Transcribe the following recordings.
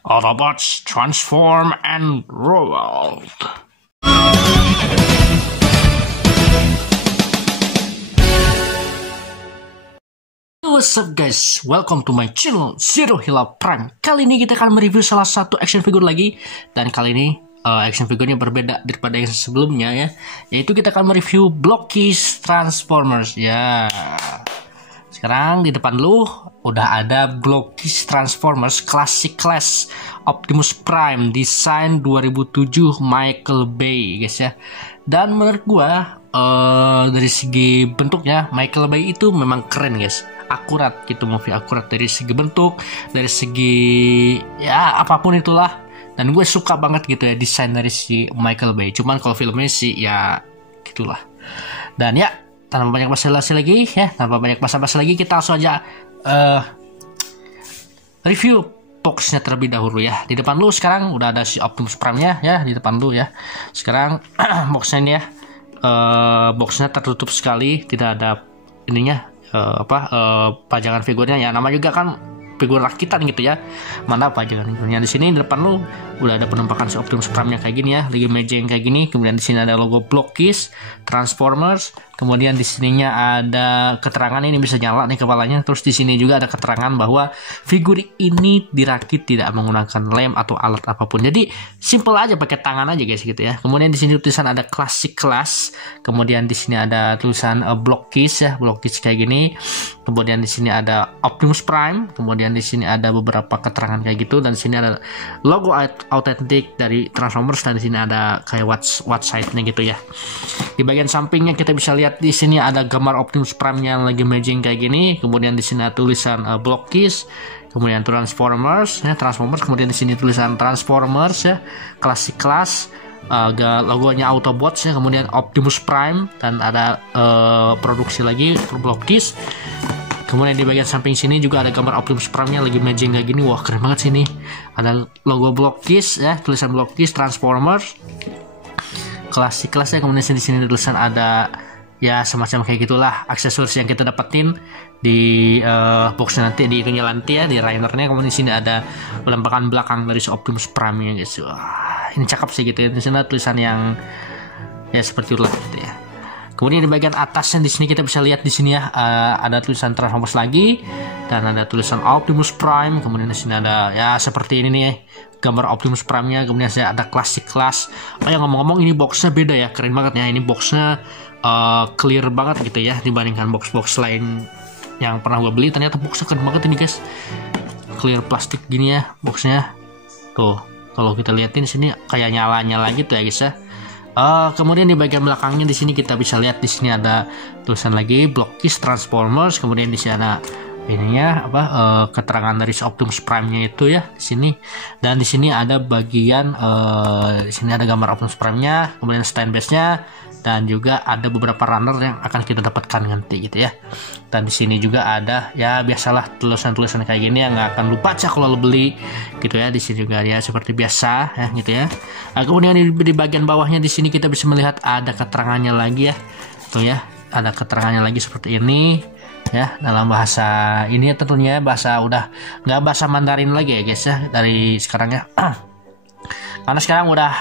Autobots transform and roll. What's up guys, welcome to my channel Zero Hila Prime. Kali ini kita akan mereview salah satu action figure lagi. Dan kali ini action figurnya berbeda daripada yang sebelumnya ya. Yaitu kita akan mereview Blockies Transformers ya. Sekarang di depan lu udah ada Blockies Transformers Classic Class Optimus Prime desain 2007 Michael Bay guys ya. Dan menurut gua dari segi bentuknya Michael Bay itu memang keren guys. Akurat gitu, movie akurat dari segi bentuk, dari segi ya apapun itulah. Dan gue suka banget gitu ya desain dari si Michael Bay. Cuman kalau filmnya sih ya gitulah. Dan ya tanpa banyak basa-basi lagi ya, tanpa banyak basa-basi lagi kita langsung aja review boxnya terlebih dahulu ya. Di depan lu sekarang udah ada si Optimus Prime-nya ya di depan lu ya. Sekarang boxnya ini ya, boxnya tertutup sekali, tidak ada ininya pajangan figurnya ya. Nama juga kan figur rakitan gitu ya. Mana pajangan figurnya di sini di depan lu udah ada penampakan si Optimus Prime-nya kayak gini ya, lagi mejeng kayak gini. Kemudian di sini ada logo Blockies Transformers. Kemudian di sininya ada keterangan, ini bisa nyala nih kepalanya. Terus di sini juga ada keterangan bahwa figur ini dirakit tidak menggunakan lem atau alat apapun. Jadi simple aja, pakai tangan aja guys gitu ya. Kemudian di sini tulisan ada Classic Class. Kemudian di sini ada tulisan Blockies ya, Blockies kayak gini. Kemudian di sini ada Optimus Prime. Kemudian di sini ada beberapa keterangan kayak gitu. Dan di sini ada logo autentik dari Transformers. Dan di sini ada kayak watch side-nya gitu ya. Di bagian sampingnya kita bisa lihat di sini ada gambar Optimus Prime yang lagi mejeng kayak gini. Kemudian di sini ada tulisan Blockies, kemudian Transformers ya, Transformers. Kemudian di sini tulisan Transformers ya, Classic Class, logonya Autobots ya, kemudian Optimus Prime, dan ada produksi lagi Blockies. Kemudian di bagian samping sini juga ada gambar Optimus Prime-nya lagi mejeng kayak gini. Wah, keren banget sini. Ada logo Blockies ya, tulisan Blockies, Transformers, Classic Class ya. Kemudian di sini tulisan ada ya semacam kayak gitulah aksesoris yang kita dapetin di boxnya nanti, di itunya nanti ya, di ridernya. Kemudian di sini ada penampakan belakang dari si Optimus Prime ya guys. Wah, ini cakep sih gitu ya. Di sini ada tulisan yang ya seperti itulah gitu ya. Kemudian di bagian atasnya di sini kita bisa lihat di sini ya, ada tulisan Transformers lagi dan ada tulisan Optimus Prime. Kemudian di sini ada ya seperti ini nih gambar Optimus Prime-nya. Kemudian ada Classic Class. Oh ya, ngomong-ngomong ini boxnya beda ya, keren banget ya. Ini boxnya clear banget gitu ya dibandingkan box-box lain yang pernah gue beli. Ternyata boxnya keren banget ini guys, clear plastik gini ya boxnya. Tuh kalau kita liatin sini kayak nyala-nyala gitu ya guys ya. Kemudian di bagian belakangnya di sini kita bisa lihat di sini ada tulisan lagi Blockies Transformers. Kemudian di sini ada ininya keterangan dari Optimus Prime-nya itu ya di sini. Dan di sini ada bagian di sini ada gambar Optimus Prime-nya, kemudian stand base-nya, dan juga ada beberapa runner yang akan kita dapatkan nanti gitu ya. Dan di sini juga ada ya biasalah tulisan-tulisan kayak gini yang nggak akan lu baca kalau lu beli gitu ya. Di sini juga ya seperti biasa ya gitu ya. Nah, kemudian di bagian bawahnya di sini kita bisa melihat ada keterangannya lagi ya. Tuh ya, ada keterangannya lagi seperti ini ya, dalam bahasa ini tentunya bahasa udah nggak bahasa Mandarin lagi ya guys ya dari sekarang ya. Karena sekarang udah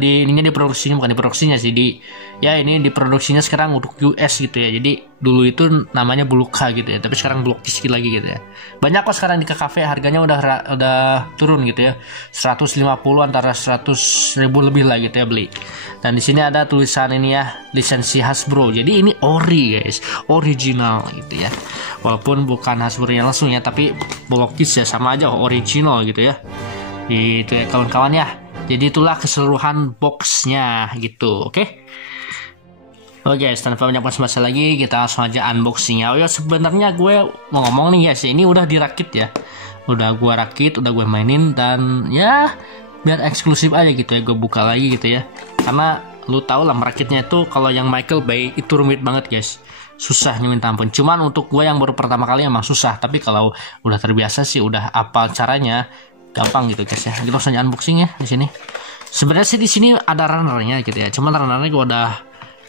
ininya diproduksinya, bukan diproduksinya sih, ini diproduksinya sekarang untuk US gitu ya. Jadi dulu itu namanya Buluka gitu ya, tapi sekarang Blockies lagi gitu ya. Banyak kok sekarang di kafe harganya udah turun gitu ya, 150 antara 100.000 lebih lah gitu ya beli. Dan di sini ada tulisan ini ya, lisensi Hasbro. Jadi ini ori guys, original gitu ya. Walaupun bukan Hasbro yang langsung ya, tapi Blockies ya sama aja original gitu ya. Itu ya kawan-kawan ya. Jadi itulah keseluruhan boxnya gitu, oke? Oke guys, tanpa banyak basa-basi lagi kita langsung aja unboxingnya. Oh ya, sebenarnya gue mau ngomong nih guys, ini udah dirakit ya, udah gue rakit, udah gue mainin, dan ya biar eksklusif aja gitu ya, gue buka lagi gitu ya. Karena lu tau lah merakitnya itu kalau yang Michael Bay itu rumit banget guys, susahnya minta ampun. Cuman untuk gue yang baru pertama kali emang susah, tapi kalau udah terbiasa sih udah apal caranya, gampang gitu guys ya. Kita langsung unboxing ya di sini. Sebenarnya sih di sini ada runnernya gitu ya. Cuman runnernya gue udah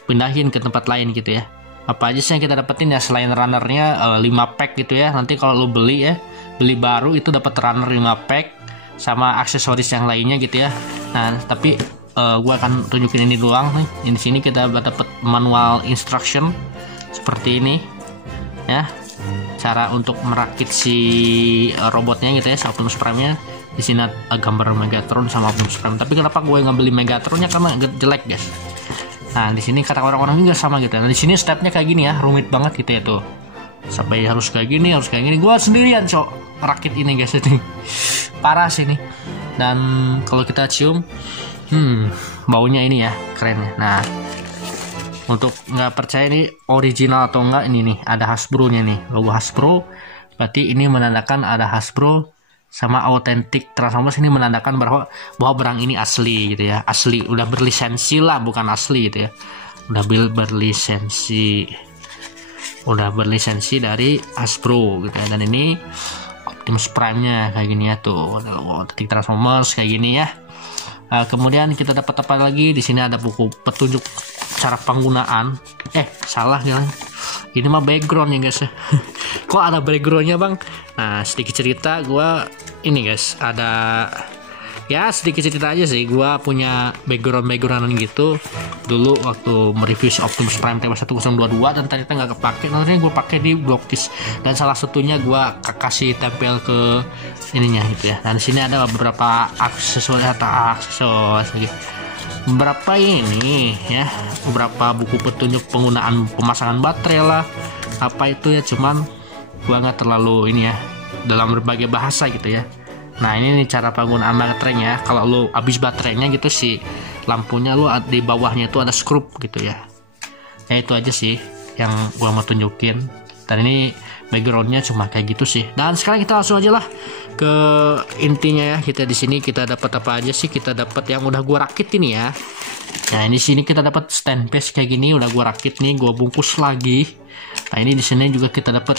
pindahin ke tempat lain gitu ya. Apa aja sih yang kita dapetin ya selain runnernya 5 pack gitu ya. Nanti kalau lu beli ya, beli baru itu dapat runner 5 pack. sama aksesoris yang lainnya gitu ya. Nah tapi gua akan tunjukin ini doang nih. Di sini kita dapat manual instruction seperti ini ya, cara untuk merakit si robotnya gitu ya, si Optimus Prime-nya. Di sini gambar Megatron sama Optimus Prime. Tapi kenapa gue nggak beli Megatronnya, karena jelek guys. Nah di sini kata orang-orang juga sama gitu. Nah di sini stepnya kayak gini ya, rumit banget gitu ya tuh. Sampai harus kayak gini, harus kayak gini. Gue sendirian rakit ini guys, ini parah sih ini. Dan kalau kita cium, baunya ini ya, keren ya. Nah untuk nggak percaya ini original atau enggak, ini nih ada Hasbro-nya nih, logo Hasbro. Berarti ini menandakan ada Hasbro sama Authentic Transformers, ini menandakan bahwa barang ini asli gitu ya, asli, udah berlisensi lah, bukan asli gitu ya, udah berlisensi dari Hasbro gitu ya. Dan ini Optimus Prime-nya kayak gini ya tuh, Authentic Transformers kayak gini ya. Kemudian kita dapat apa lagi? Di sini ada buku petunjuk cara penggunaan. Salah nih. Ini mah background ya guys. Kok ada backgroundnya bang? Nah sedikit cerita, gue ini guys, ada ya sedikit cerita aja sih. Gue punya backgroundan gitu dulu waktu mereview si Optimus Prime TW1022, dan ternyata nggak kepake. Nanti gue pakai di Blockis, dan salah satunya gue kasih tempel ke ininya gitu ya. Dan di sini ada beberapa aksesoris lagi. Beberapa ini ya, beberapa buku petunjuk penggunaan pemasangan baterai lah, apa itu ya, cuman gua nggak terlalu ini ya, dalam berbagai bahasa gitu ya. Nah ini nih cara penggunaan baterainya. Kalau lu habis baterainya gitu, si lampunya lu di bawahnya itu ada skrup gitu ya. Ya itu aja sih yang gua mau tunjukin. Dan ini backgroundnya cuma kayak gitu sih. Dan sekarang kita langsung aja lah ke intinya ya. Kita di sini kita dapat apa aja sih? Kita dapat yang udah gua rakit ini ya. Nah ini sini kita dapat stand base kayak gini, udah gua rakit nih, gua bungkus lagi. Nah ini di sini juga kita dapat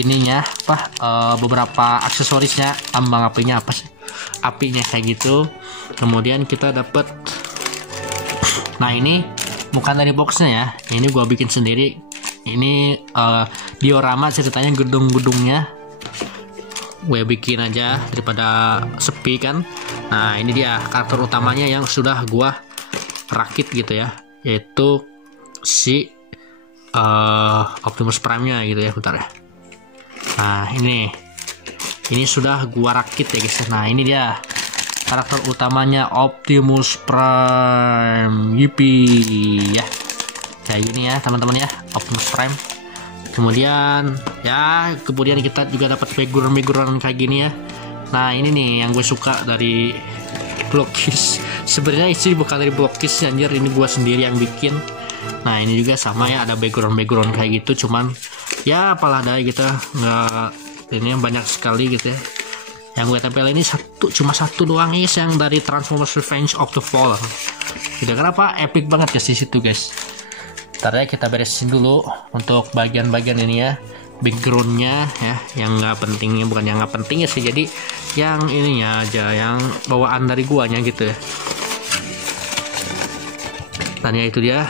ininya beberapa aksesorisnya, ambang apinya apa sih? Apinya kayak gitu. Kemudian kita dapat, nah ini bukan dari boxnya ya, ini gua bikin sendiri. Ini diorama ceritanya, gedung-gedungnya gue bikin aja daripada sepi kan. Nah ini dia karakter utamanya yang sudah gua rakit gitu ya, yaitu si Optimus Prime-nya gitu ya. Bentar ya. Nah ini sudah gua rakit ya guys. Nah ini dia karakter utamanya Optimus Prime, yippee ya, kayak gini ya teman-teman ya, Optimus Prime. Kemudian kita juga dapat background kayak gini ya. Nah ini nih yang gue suka dari Blockis. Sebenarnya isi bukan dari Blockis anjir, ini gue sendiri yang bikin. Nah ini juga sama ya, ada background kayak gitu, cuman ya apalah daya gitu, nggak, ini banyak sekali gitu ya. Yang gue tempel ini cuma satu doang guys, yang dari Transformers Revenge of the Fallen. Gitu, kenapa epic banget guys di situ guys. Ntar ya kita beresin dulu untuk bagian-bagian ini ya, backgroundnya ya, yang nggak pentingnya, bukan yang nggak penting ya sih, jadi yang ininya aja, yang bawaan dari guanya gitu ya. Dan ya itu dia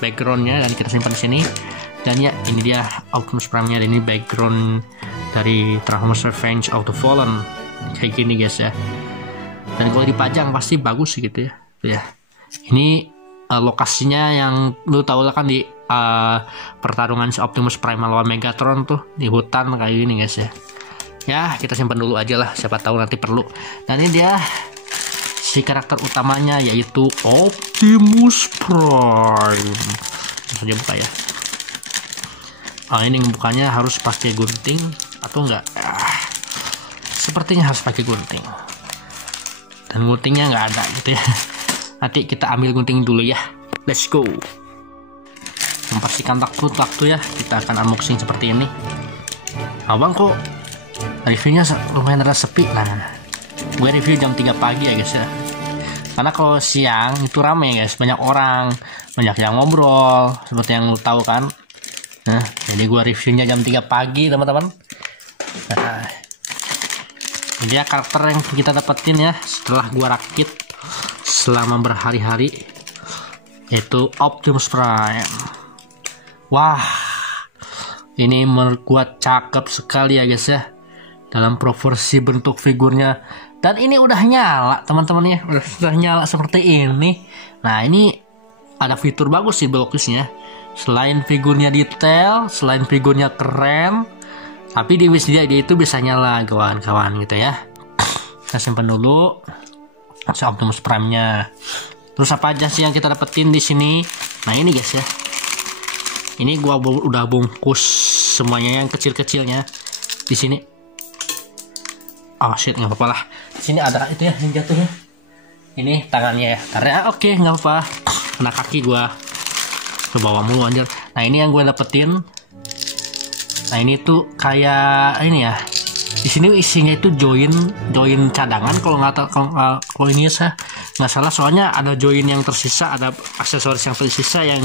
backgroundnya, dan kita simpan di sini. Dan ya ini dia Optimus Prime-nya, ini background dari Transformers Revenge of the Fallen kayak gini guys ya. Dan kalau dipajang pasti bagus gitu ya. Ya ini lokasinya yang lu tahu lah kan, di pertarungan si Optimus Prime lawan Megatron tuh di hutan kayak gini guys ya. Ya kita simpan dulu aja lah, siapa tahu nanti perlu. Dan ini dia si karakter utamanya, yaitu Optimus Prime. Langsung aja buka ya. Ini bukanya harus pakai gunting atau enggak? Sepertinya harus pakai gunting. Dan guntingnya nggak ada gitu ya. Nanti kita ambil gunting dulu ya. Let's go. Membersihkan waktu ya. Kita akan unboxing seperti ini. Abang kok reviewnya lumayan rada sepi. Nah, gue review jam 3 pagi ya guys ya. Karena kalau siang itu rame guys, banyak orang, banyak yang ngobrol, seperti yang lu tahu kan. Nah, jadi gue reviewnya jam 3 pagi teman-teman. Nah, ini dia karakter yang kita dapetin ya setelah gue rakit selama berhari-hari, yaitu Optimus Prime. Wah, ini menurut gua cakep sekali ya guys ya. dalam proporsi bentuk figurnya. Dan ini udah nyala teman-teman ya, udah nyala seperti ini. Nah ini ada fitur bagus sih Blockwisnya. Selain figurnya detail, selain figurnya keren, tapi di wish dia itu bisa nyala kawan-kawan gitu ya. Kita simpan dulu si Optimus Prime-nya. Terus apa aja sih yang kita dapetin di sini? Nah ini guys ya. Ini gua udah bungkus semuanya yang kecil-kecilnya di sini. Oh shit, nggak apa-apa lah. Di sini ada itu ya yang jatuhnya. Ini tangannya ya. Karena oke, nggak apa. Kena kaki gua. Ke bawah mulu anjir. Nah ini yang gue dapetin. Nah ini tuh kayak ini ya. Di sini isinya itu join cadangan kalau ini saya nggak salah, soalnya ada join yang tersisa, ada aksesoris yang tersisa yang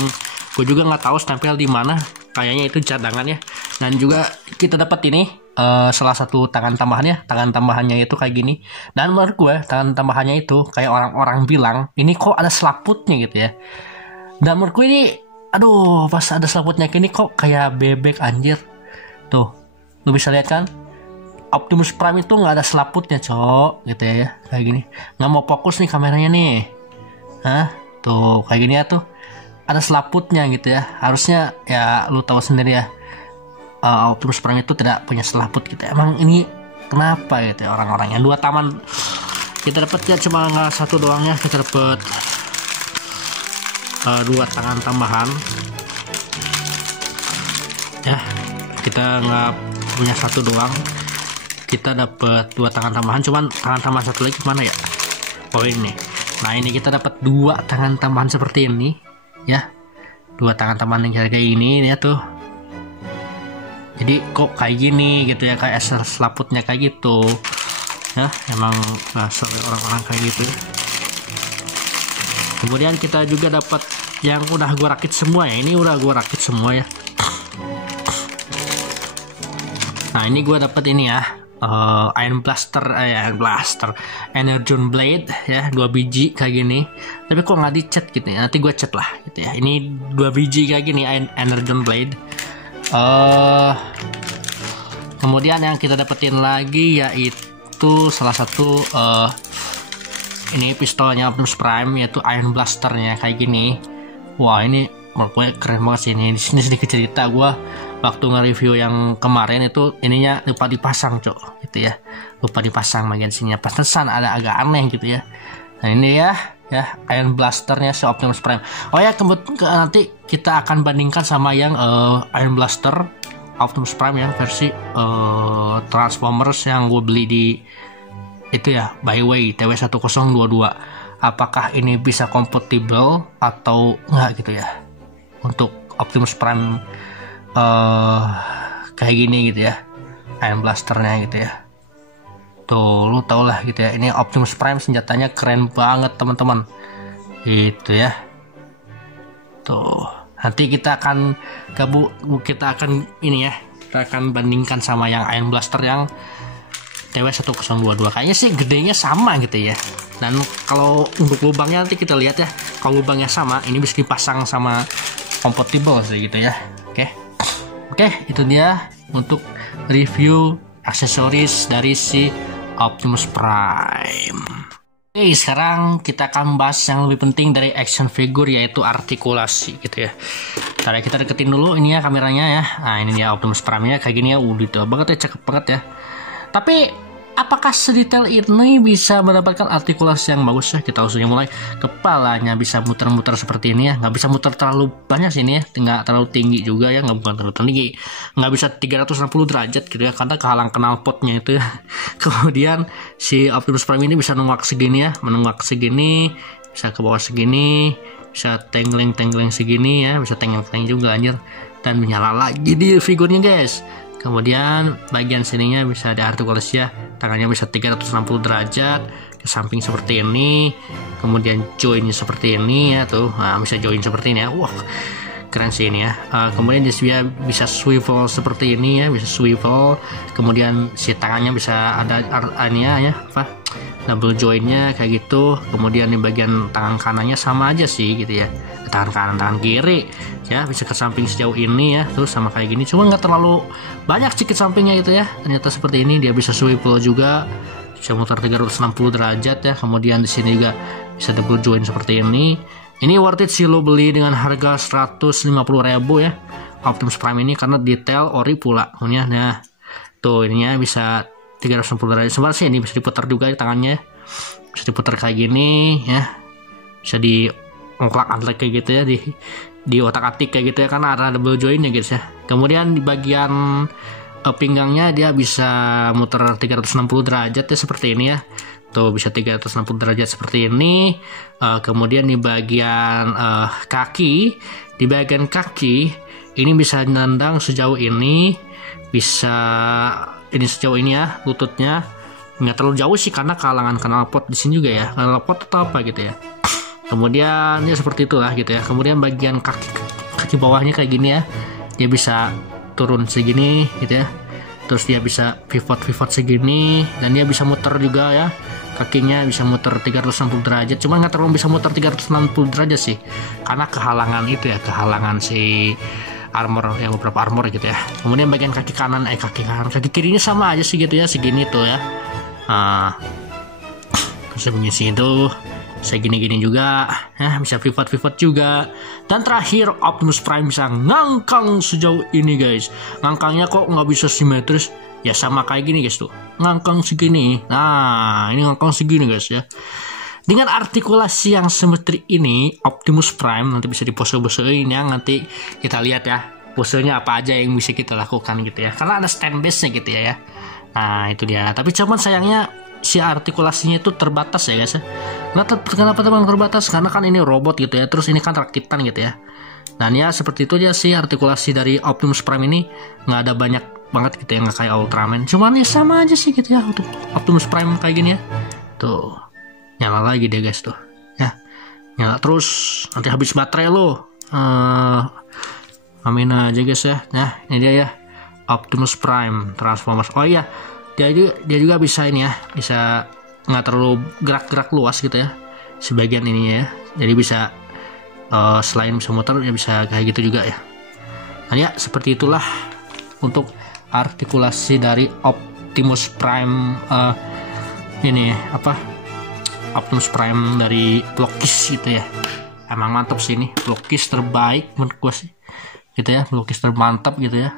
gue juga nggak tahu stempel di mana. Kayaknya itu cadangan ya. Dan juga kita dapat ini salah satu tangan tambahannya. Tangan tambahannya itu kayak gini. Dan menurut gue tangan tambahannya itu kayak orang-orang bilang ini kok ada selaputnya gitu ya. Dan menurut gue ini aduh, pas ada selaputnya gini kok kayak bebek anjir. Tuh, lu bisa lihat kan? Optimus Prime itu nggak ada selaputnya, cok, gitu ya, kayak gini. Nggak mau fokus nih kameranya nih. Hah? Tuh, kayak gini ya tuh. Ada selaputnya gitu ya. Harusnya ya lu tahu sendiri ya. Optimus Prime itu tidak punya selaput gitu. Emang ini kenapa gitu ya orang-orangnya? Dua taman kita dapat ya, cuma nggak satu doang ya. Kita dapat dua tangan tambahan ya, kita nggak punya satu doang, kita dapat dua tangan tambahan. Cuman tangan tambahan satu lagi mana ya? Oh ini. Nah ini kita dapat dua tangan tambahan seperti ini ya, dua tangan tambahan yang kayak ini ya tuh. Jadi kok kayak gini gitu ya, kayak selaputnya kayak gitu ya, emang orang-orang kayak gitu. Kemudian kita juga dapat yang udah gua rakit semua ya. Ini udah gua rakit semua ya. Nah ini gua dapat ini ya, Iron Blaster, Energon Blade ya, 2 biji kayak gini. Tapi kok nggak dicat gitu ya? Nanti gua cat lah gitu ya. Ini 2 biji kayak gini Energon Blade. Kemudian yang kita dapetin lagi yaitu salah satu ini pistolnya Optimus Prime, yaitu Iron Blasternya kayak gini. Wah ini menurut gue keren banget sih ini. Di sini sedikit cerita, gue waktu nge-review yang kemarin itu ininya lupa dipasang cok gitu ya, lupa dipasang bagian sininya. Pantesan ada agak aneh gitu ya. Nah ini ya Iron Blasternya si Optimus Prime. Oh ya nanti kita akan bandingkan sama yang Iron Blaster Optimus Prime yang versi Transformers yang gue beli di itu ya, Byway TW1022. Apakah ini bisa kompatibel atau enggak gitu ya untuk Optimus Prime kayak gini gitu ya, Iron Blasternya gitu ya. Tuh lu tau lah gitu ya, ini Optimus Prime senjatanya keren banget teman-teman gitu ya. Tuh nanti kita akan ini ya, kita akan bandingkan sama yang Iron Blaster yang TW1022. Kayaknya sih gedenya sama gitu ya. Dan kalau untuk lubangnya nanti kita lihat ya, kalau lubangnya sama ini bisa dipasang sama compatible sih gitu ya. Oke, itu dia untuk review aksesoris dari si Optimus Prime. Oke, sekarang kita akan bahas yang lebih penting dari action figure, yaitu artikulasi gitu ya. Ntar kita deketin dulu ini ya kameranya ya. Nah ini dia Optimus Prime nya kayak gini ya, detail banget ya, cakep banget ya. Tapi apakah sedetail ini bisa mendapatkan artikulasi yang bagus ya? Kita langsung mulai. Kepalanya bisa muter-muter seperti ini ya, nggak bisa muter terlalu banyak sih ini ya, nggak terlalu tinggi juga ya, nggak terlalu tinggi, nggak bisa 360 derajat gitu ya, karena kehalang knalpotnya itu ya. Kemudian si Optimus Prime ini bisa nunggak segini ya, menunggak segini, bisa ke bawah segini, bisa tengkleng segini ya, bisa tengkleng juga anjir, dan menyala lagi di figurnya guys. Kemudian bagian sininya bisa diartikulasi ya, tangannya bisa 360 derajat ke samping seperti ini. Kemudian joinnya seperti ini ya tuh, nah, bisa join seperti ini ya. Wah keren sih ini ya. Kemudian dia bisa swivel seperti ini ya, bisa swivel. Kemudian si tangannya bisa ada ya apa, double joinnya kayak gitu. Kemudian di bagian tangan kanannya sama aja sih gitu ya. tangan kanan tangan kiri ya, bisa ke samping sejauh ini ya, terus sama kayak gini, cuma nggak terlalu banyak sih ke sampingnya itu ya. Ternyata seperti ini, dia bisa swivel juga, bisa muter 360 derajat ya. Kemudian di sini juga bisa double join seperti ini. Ini worth it sih lo beli dengan harga 150.000 ya Optimus Prime ini, karena detail ori pula punya. Nah tuh ininya bisa 360 derajat. Sebenarnya sih ini bisa diputar juga di tangannya, bisa diputar kayak gini ya, bisa di ongklak-anklek kayak gitu ya, di otak-atik kayak gitu ya, karena ada double joinnya guys ya. Kemudian di bagian pinggangnya dia bisa muter 360 derajat ya, seperti ini ya. Tuh bisa 360 derajat seperti ini. Kemudian di bagian kaki ini bisa nendang sejauh ini, bisa ini sejauh ini ya, lututnya nggak terlalu jauh sih karena kehalangan knalpot di sini juga ya, knalpot atau apa gitu ya. Kemudian ya seperti itulah gitu ya. Kemudian bagian kaki bawahnya kayak gini ya, dia bisa turun segini gitu ya, terus dia bisa pivot segini, dan dia bisa muter juga ya, kakinya bisa muter 360 derajat, cuman nggak terlalu bisa muter 360 derajat sih karena kehalangan itu ya, kehalangan si armor ya, beberapa armor gitu ya. Kemudian bagian kaki kirinya sama aja sih gitu ya, segini tuh ya. Segini itu segini-gini juga ya, bisa pivot juga. Dan terakhir Optimus Prime bisa ngangkang sejauh ini guys. Ngangkangnya kok nggak bisa simetris ya, sama kayak gini guys tuh, ngangkang segini. Nah ini ngangkang segini guys ya. Dengan artikulasi yang simetri ini, Optimus Prime nanti bisa dipose-posein ya, nanti kita lihat ya posenya apa aja yang bisa kita lakukan gitu ya, karena ada stand base nya gitu ya. Nah itu dia, tapi cuman sayangnya si artikulasinya itu terbatas ya guys ya. Kenapa teman terbatas? Karena kan ini robot gitu ya, terus ini kan rakitan gitu ya. Dan ya seperti itu dia sih artikulasi dari Optimus Prime ini, nggak ada banyak banget gitu ya, nggak kayak Ultraman. Cuman ya sama aja sih gitu ya untuk Optimus Prime kayak gini ya. Tuh nyala lagi deh guys tuh ya, nyala terus, nanti habis baterai lo. Amin aja guys ya. Nah ini dia ya Optimus Prime Transformers. Oh iya, dia juga bisa ini ya, bisa nggak terlalu gerak luas gitu ya sebagian ininya ya, jadi bisa selain bisa muter ya bisa kayak gitu juga ya. Nah ya seperti itulah untuk artikulasi dari Optimus Prime ini apa, Optimus Prime dari Blockis gitu ya. Emang mantap sih ini, Blockis terbaik menurut gue sih gitu ya, Blockis termantap gitu ya.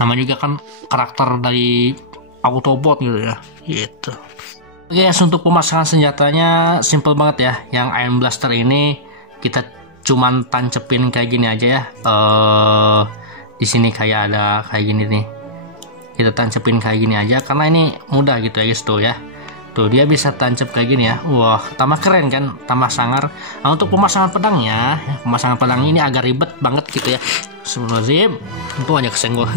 Nama juga kan karakter dari Autobot gitu ya gitu. Oke guys, untuk pemasangan senjatanya simple banget ya. Yang Iron Blaster ini kita cuman tancepin kayak gini aja ya. Di sini kayak ada kayak gini nih, kita tancepin kayak gini aja karena ini mudah gitu ya guys tuh ya. Tuh dia bisa tancap kayak gini ya. Wah tambah keren kan, tambah sangar. Nah untuk pemasangan pedangnya, pemasangan pedangnya ini agak ribet banget gitu ya. Sebelum itu aja kesenggol.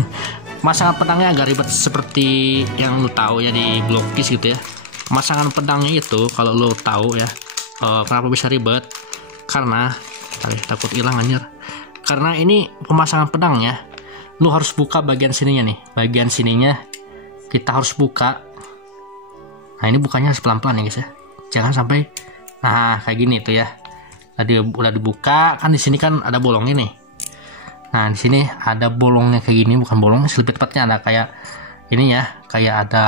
Pemasangan pedangnya agak ribet seperti yang lu tahu ya di Blockis gitu ya. Pemasangan pedangnya itu kalau lu tahu ya, kenapa bisa ribet? Karena takut hilang anjir. Karena ini pemasangan pedangnya, lu harus buka bagian sininya nih. Bagian sininya kita harus buka. Nah ini bukanya harus pelan-pelan ya guys ya, jangan sampai kayak gini tuh ya. Tadi udah dibuka kan, di sini kan ada bolongnya nih. Nah di sini ada bolongnya kayak gini, bukan bolong, lebih tepatnya ada kayak ini ya, kayak ada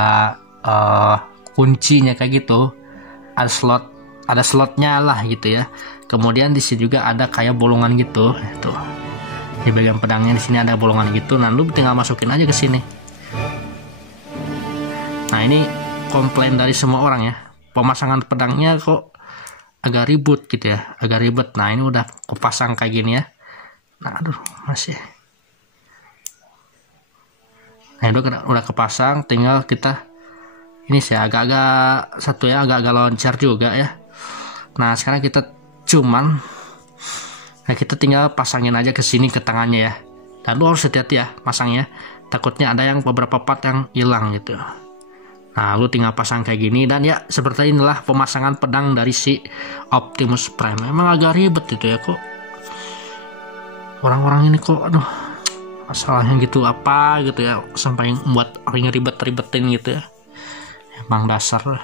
kuncinya kayak gitu, ada slotnya lah gitu ya. Kemudian di sini juga ada kayak bolongan gitu, tuh di bagian pedangnya di sini ada bolongan gitu. Nah lu tinggal masukin aja ke sini. Nah ini komplain dari semua orang ya, pemasangan pedangnya kok agak ribet gitu ya, agak ribet. Nah ini udah kepasang kayak gini ya. Nah aduh masih, nah udah kepasang, tinggal kita ini sih agak-agak satu ya, agak-agak loncat juga ya. Nah sekarang kita tinggal pasangin aja ke sini ke tangannya ya. Dan lu harus hati-hati ya pasangnya, takutnya ada yang beberapa part yang hilang gitu. Nah lu tinggal pasang kayak gini, dan ya seperti inilah pemasangan pedang dari si Optimus Prime. Emang agak ribet gitu ya, kok orang-orang ini kok aduh masalahnya gitu apa gitu ya, sampai membuat orang ribet-ribetin gitu ya. Emang dasar lah.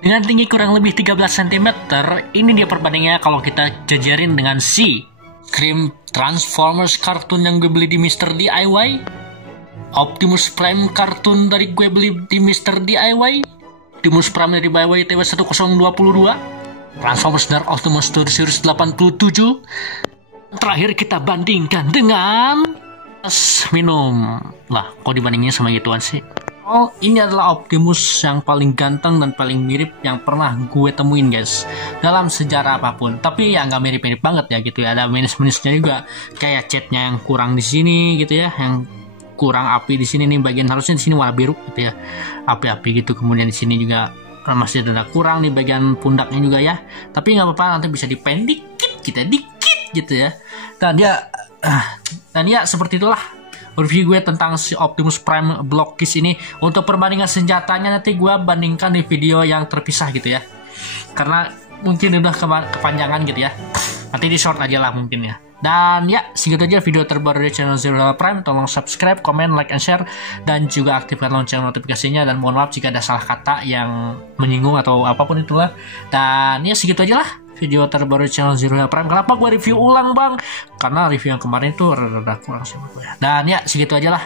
Dengan tinggi kurang lebih 13 cm, ini dia perbandingannya kalau kita jajarin dengan si Scream Transformers kartun yang gue beli di Mr. DIY, Optimus Prime kartun dari gue beli di Mr. DIY, Optimus Prime dari BYY TW1022, Transformers Dark Optimus Series 87. Terakhir kita bandingkan dengan minum. Lah, kok dibandingin sama gituan sih? Oh, ini adalah Optimus yang paling ganteng dan paling mirip yang pernah gue temuin, guys, dalam sejarah apapun. Tapi ya nggak mirip-mirip banget ya gitu ya. Ada minus-minusnya juga, kayak catnya yang kurang di sini gitu ya, yang kurang api di sini nih bagian, harusnya di sini warna biru gitu ya, api-api gitu. Kemudian di sini juga masih ada kurang di bagian pundaknya juga ya. Tapi nggak apa-apa, nanti bisa dipen dikit gitu ya. Dan ya seperti itulah review gue tentang si Optimus Prime Block Kiss ini. Untuk perbandingan senjatanya nanti gue bandingkan di video yang terpisah gitu ya, karena mungkin udah kepanjangan gitu ya. Nanti di short aja lah mungkin ya. Dan ya segitu aja video terbaru dari channel Zero Dollar Prime. Tolong subscribe, comment, like, and share, dan juga aktifkan lonceng notifikasinya. Dan mohon maaf jika ada salah kata yang menyinggung atau apapun itulah. Dan ya segitu aja lah video terbaru channel Zero Dollar Prime. Kenapa gue review ulang bang? Karena review yang kemarin tuh rada kurang sih gue ya. Dan ya segitu aja lah.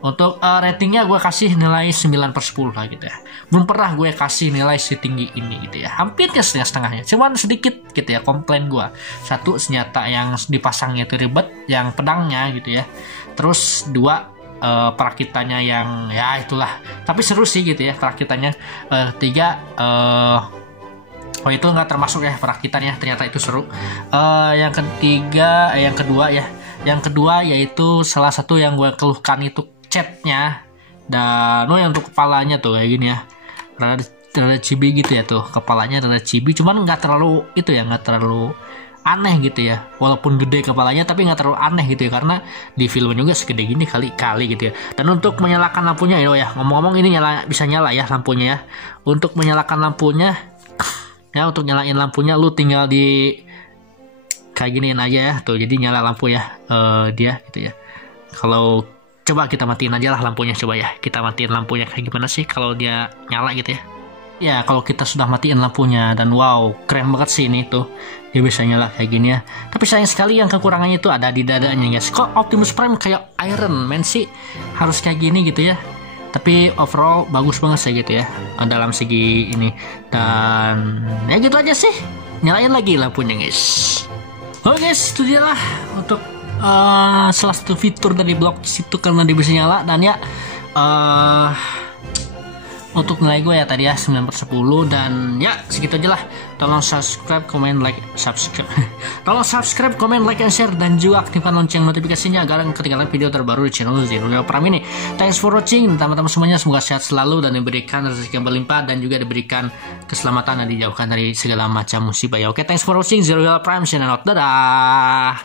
Untuk ratingnya gue kasih nilai 9/10 lah gitu ya. Belum pernah gue kasih nilai setinggi ini gitu ya. Hampirnya setengah-setengahnya. Cuman sedikit gitu ya komplain gue. Satu, senjata yang dipasangnya itu ribet, yang pedangnya gitu ya. Terus dua, perakitannya yang ya itulah. Tapi seru sih gitu ya perakitannya. Tiga, oh itu nggak termasuk ya perakitannya, ternyata itu seru. Yang kedua yaitu salah satu yang gue keluhkan itu catnya. Dan yang untuk kepalanya tuh kayak gini ya, rada cibi gitu ya tuh, kepalanya rada cibi, cuman nggak terlalu itu ya, nggak terlalu aneh gitu ya, walaupun gede kepalanya tapi nggak terlalu aneh gitu ya, karena di film juga segede gini kali gitu ya. Dan untuk menyalakan lampunya ya, ngomong-ngomong ini bisa nyala ya lampunya ya. Untuk menyalakan lampunya ya, untuk nyalain lampunya lu tinggal di kayak giniin aja ya tuh, jadi nyala lampu ya dia gitu ya. Kalau coba kita matiin aja lah lampunya, coba ya kita matiin lampunya kayak gimana sih kalau dia nyala gitu ya. Ya kalau kita sudah matiin lampunya, dan wow keren banget sih ini tuh, dia bisa nyala kayak gini ya. Tapi sayang sekali yang kekurangannya itu ada di dadanya guys. Kok Optimus Prime kayak Iron Man sih, harus kayak gini gitu ya. Tapi overall bagus banget sih gitu ya dalam segi ini. Dan ya gitu aja sih, nyalain lagi lampunya guys. Oke guys, itu dia lah untuk salah satu fitur dari Block situ, karena dia bisa nyala. Dan ya untuk nilai gue ya tadi ya 9/10. Dan ya segitu aja lah. Tolong subscribe, comment, like, tolong subscribe, comment, like, and share, dan juga aktifkan lonceng notifikasinya agar ketinggalan video terbaru di channel Zero Dollar Prime ini. Thanks for watching teman-teman semuanya, semoga sehat selalu dan diberikan rezeki yang berlimpah, dan juga diberikan keselamatan dan dijauhkan dari segala macam musibah ya. Oke, thanks for watching Zero Dollar Prime, channel out, dadah.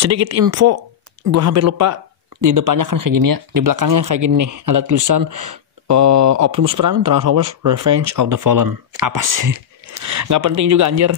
Sedikit info, gue hampir lupa, di depannya kan kayak gini ya, di belakangnya kayak gini nih, ada tulisan Optimus Prime Transformers Revenge of the Fallen. Apa sih? Nggak penting juga anjir.